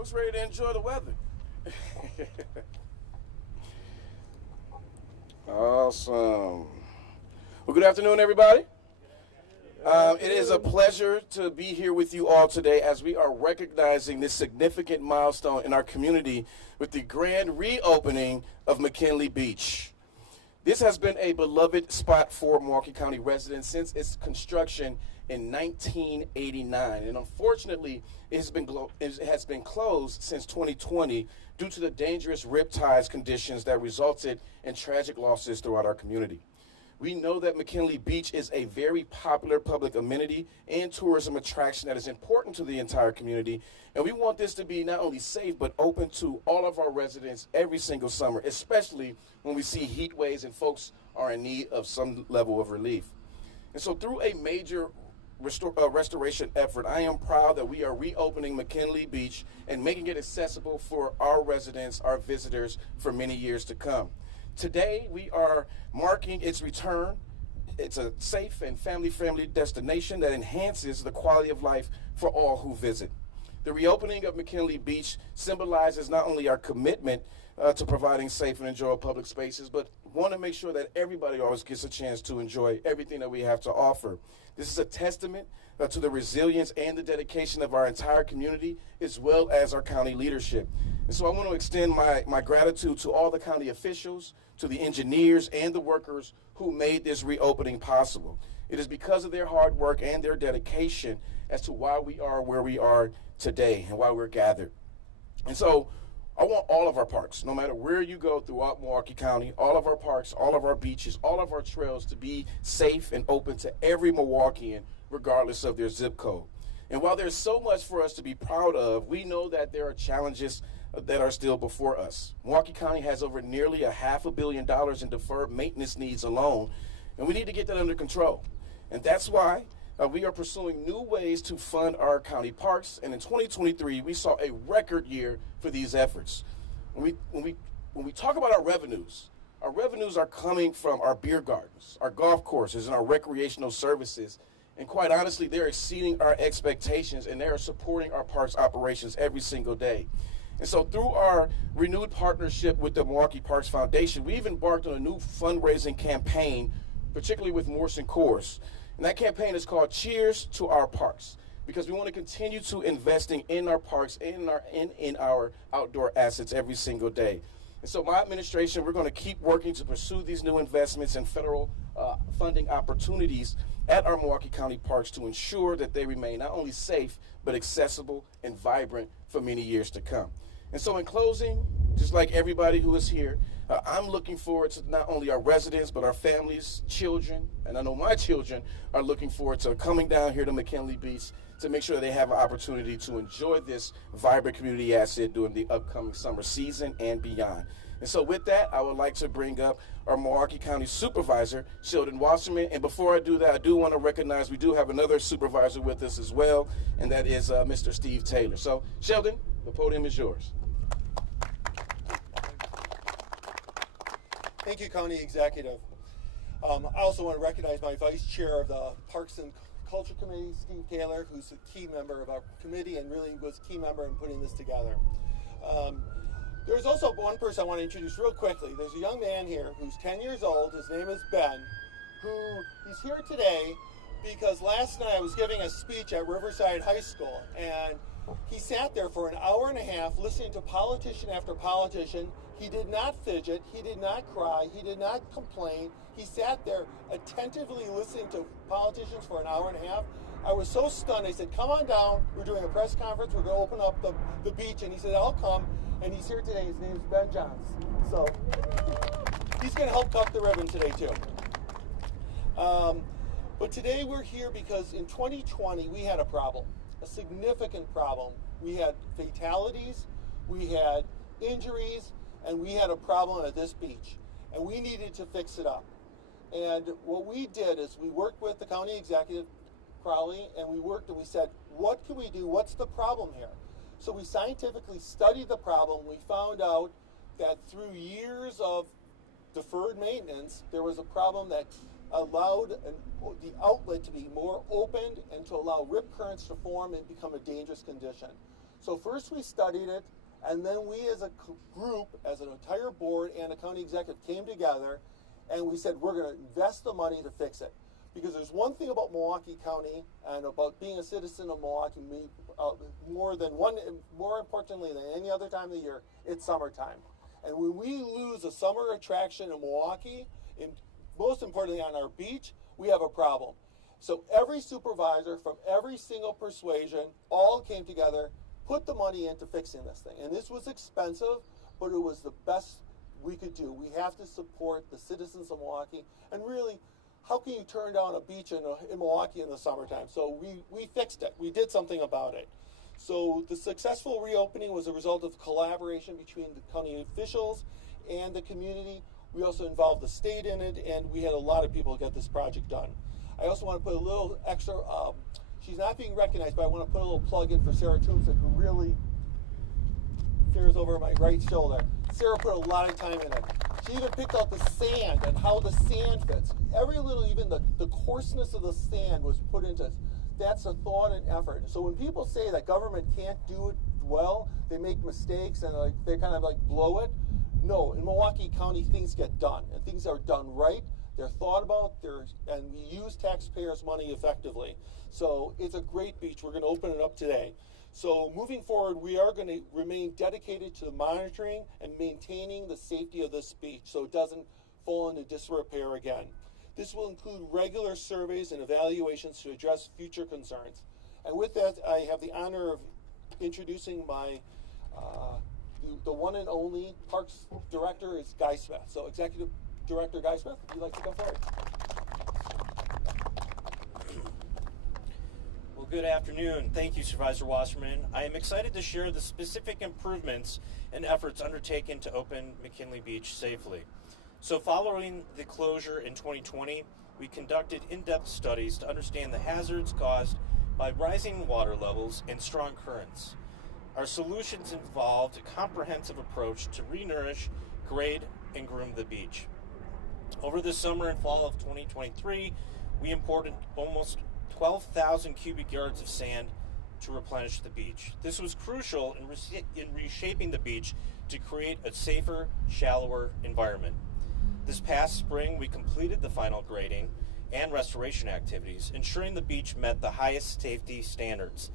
Folks ready to enjoy the weather. Awesome. Well, good afternoon, everybody. It is a pleasure to be here with you all today as we are recognizing this significant milestone in our community with the grand reopening of McKinley Beach. This has been a beloved spot for Milwaukee County residents since its construction in 1989, and unfortunately, it has been closed since 2020 due to the dangerous riptide conditions that resulted in tragic losses throughout our community. We know that McKinley Beach is a very popular public amenity and tourism attraction that is important to the entire community, and we want this to be not only safe but open to all of our residents every single summer, especially when we see heat waves and folks are in need of some level of relief. And so through a major restoration effort, I am proud that we are reopening McKinley Beach and making it accessible for our residents, our visitors, for many years to come. Today, we are marking its return. It's a safe and family-friendly destination that enhances the quality of life for all who visit. The reopening of McKinley Beach symbolizes not only our commitment to providing safe and enjoyable public spaces, but want to make sure that everybody always gets a chance to enjoy everything that we have to offer. This is a testament to the resilience and the dedication of our entire community, as well as our county leadership. And so I want to extend my gratitude to all the county officials, to the engineers, and the workers who made this reopening possible. It is because of their hard work and their dedication as to why we are where we are today and why we're gathered. And so I want all of our parks, no matter where you go throughout Milwaukee County, all of our parks, all of our beaches, all of our trails to be safe and open to every Milwaukeean, regardless of their zip code. And while there's so much for us to be proud of, we know that there are challenges that are still before us. Milwaukee County has over nearly $500 million in deferred maintenance needs alone, and we need to get that under control. And that's why we are pursuing new ways to fund our county parks, and in 2023, we saw a record year for these efforts. When we talk about our revenues are coming from our beer gardens, our golf courses, and our recreational services. And quite honestly, they're exceeding our expectations, and they are supporting our parks operations every single day. And so through our renewed partnership with the Milwaukee Parks Foundation, we've embarked on a new fundraising campaign, particularly with Morse & Coors. And that campaign is called Cheers to Our Parks, because we want to continue to investing in our parks and in our outdoor assets every single day. And so my administration, we're going to keep working to pursue these new investments and federal funding opportunities at our Milwaukee County parks to ensure that they remain not only safe, but accessible and vibrant for many years to come. And so in closing, just like everybody who is here, I'm looking forward to not only our residents, but our families, children, and I know my children are looking forward to coming down here to McKinley Beach to make sure they have an opportunity to enjoy this vibrant community asset during the upcoming summer season and beyond. And so with that, I would like to bring up our Milwaukee County Supervisor, Sheldon Wasserman. And before I do that, I do want to recognize we do have another supervisor with us as well, and that is Mr. Steve Taylor. So Sheldon, the podium is yours. Thank you, County Executive. I also want to recognize my Vice Chair of the Parks and Culture Committee, Steve Taylor, who's a key member of our committee and really was a key member in putting this together. There's also one person I want to introduce real quickly. There's a young man here who's 10 years old. His name is Ben, he's here today because last night I was giving a speech at Riverside High School, and he sat there for an hour and a half listening to politician after politician. He did not fidget, he did not cry, he did not complain. He sat there attentively listening to politicians for an hour and a half. I was so stunned. I said, come on down. We're doing a press conference. We're going to open up the beach. And he said, I'll come. And he's here today. His name is Ben Johns. So he's going to help cut the ribbon today, too. But today we're here because in 2020 we had a problem, a significant problem. We had fatalities, we had injuries, and we had a problem at this beach. And we needed to fix it up. And what we did is we worked with the county executive, Crowley, and we worked and we said, what can we do? What's the problem here? So we scientifically studied the problem. We found out that through years of deferred maintenance, there was a problem that allowed the outlet to be more opened and to allow rip currents to form and become a dangerous condition. So first we studied it, and then we as a group, as an entire board and a county executive came together, and we said we're going to invest the money to fix it. Because there's one thing about Milwaukee County and about being a citizen of Milwaukee, more importantly than any other time of the year, it's summertime. And when we lose a summer attraction in Milwaukee, and most importantly on our beach, we have a problem. So every supervisor from every single persuasion all came together, put the money into fixing this thing. And this was expensive, but it was the best we could do. We have to support the citizens of Milwaukee, and really, how can you turn down a beach in Milwaukee in the summertime? So we fixed it. We did something about it. So the successful reopening was a result of collaboration between the county officials and the community. We also involved the state in it, and we had a lot of people get this project done. I also want to put a little extra, she's not being recognized, but I want to put a little plug in for Sarah Tombson, who really, Sarah's over my right shoulder. Sarah put a lot of time in it. She even picked out the sand and how the sand fits. Every little, even the coarseness of the sand was put into it. That's a thought and effort. So when people say that government can't do it well, they make mistakes and they kind of blow it. No, in Milwaukee County, things get done, and things are done right. They're thought about, and we use taxpayers' money effectively. So it's a great beach. We're going to open it up today. So moving forward, we are going to remain dedicated to the monitoring and maintaining the safety of this beach so it doesn't fall into disrepair again. This will include regular surveys and evaluations to address future concerns. And with that, I have the honor of introducing my, the one and only Parks Director is Guy Smith. So Executive Director Guy Smith, would you like to come forward? Well, good afternoon. Thank you, Supervisor Wasserman. I am excited to share the specific improvements and efforts undertaken to open McKinley Beach safely. So following the closure in 2020, we conducted in-depth studies to understand the hazards caused by rising water levels and strong currents. Our solutions involved a comprehensive approach to re-nourish, grade, and groom the beach. Over the summer and fall of 2023, we imported almost 12,000 cubic yards of sand to replenish the beach. This was crucial in reshaping the beach to create a safer, shallower environment. This past spring, we completed the final grading and restoration activities, ensuring the beach met the highest safety standards.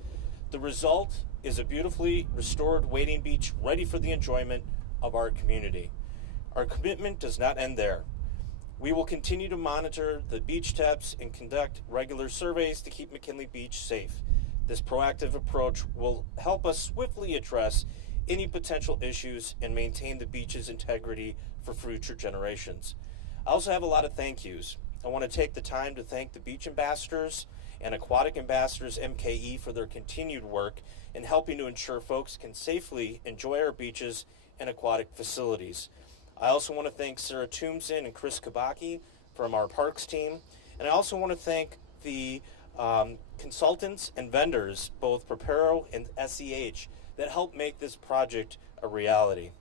The result is a beautifully restored wading beach ready for the enjoyment of our community. Our commitment does not end there. We will continue to monitor the beach depths and conduct regular surveys to keep McKinley Beach safe. This proactive approach will help us swiftly address any potential issues and maintain the beach's integrity for future generations. I also have a lot of thank yous. I want to take the time to thank the beach ambassadors and aquatic ambassadors MKE for their continued work in helping to ensure folks can safely enjoy our beaches and aquatic facilities. I also want to thank Sarah Tombson and Chris Kabaki from our parks team. And I also want to thank the consultants and vendors, both Preparo and SEH, that helped make this project a reality.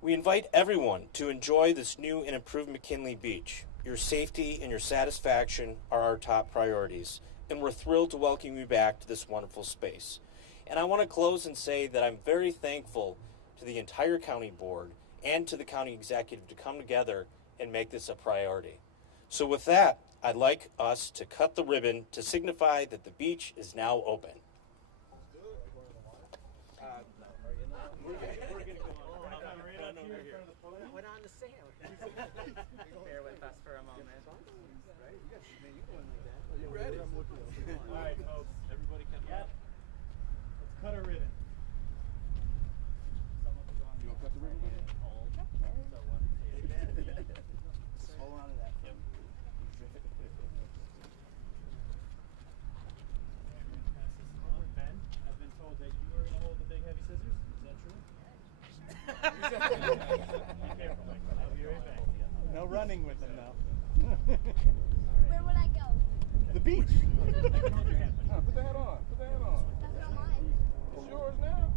We invite everyone to enjoy this new and improved McKinley Beach. Your safety and your satisfaction are our top priorities, and we're thrilled to welcome you back to this wonderful space. And I want to close and say that I'm very thankful to the entire county board and to the county executive to come together and make this a priority. So with that, I'd like us to cut the ribbon to signify that the beach is now open. Bear with us for a moment. You ready? All right, folks. Everybody come up. Let's cut a ribbon. You gonna cut the ribbon? Hold. So one, two. Just hold on to that. Yep. Pass this along. Ben, I've been told that you were going to hold the big heavy scissors. Is that true? Be careful, Mike. I'll be right back. No running with them now. Where would I go? The beach. Hold your hand. Put the hat on. Put the hat on. That's not mine. It's yours now.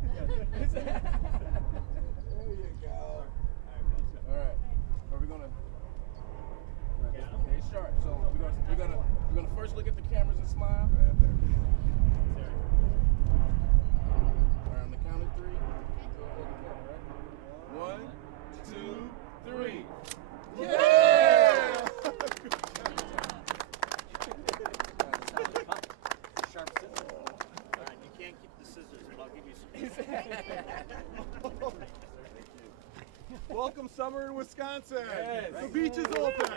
There you go. All right. Are we gonna? Stay sharp. So we're gonna first look at the cameras and smile. Sarah. Welcome summer in Wisconsin. The beach is open.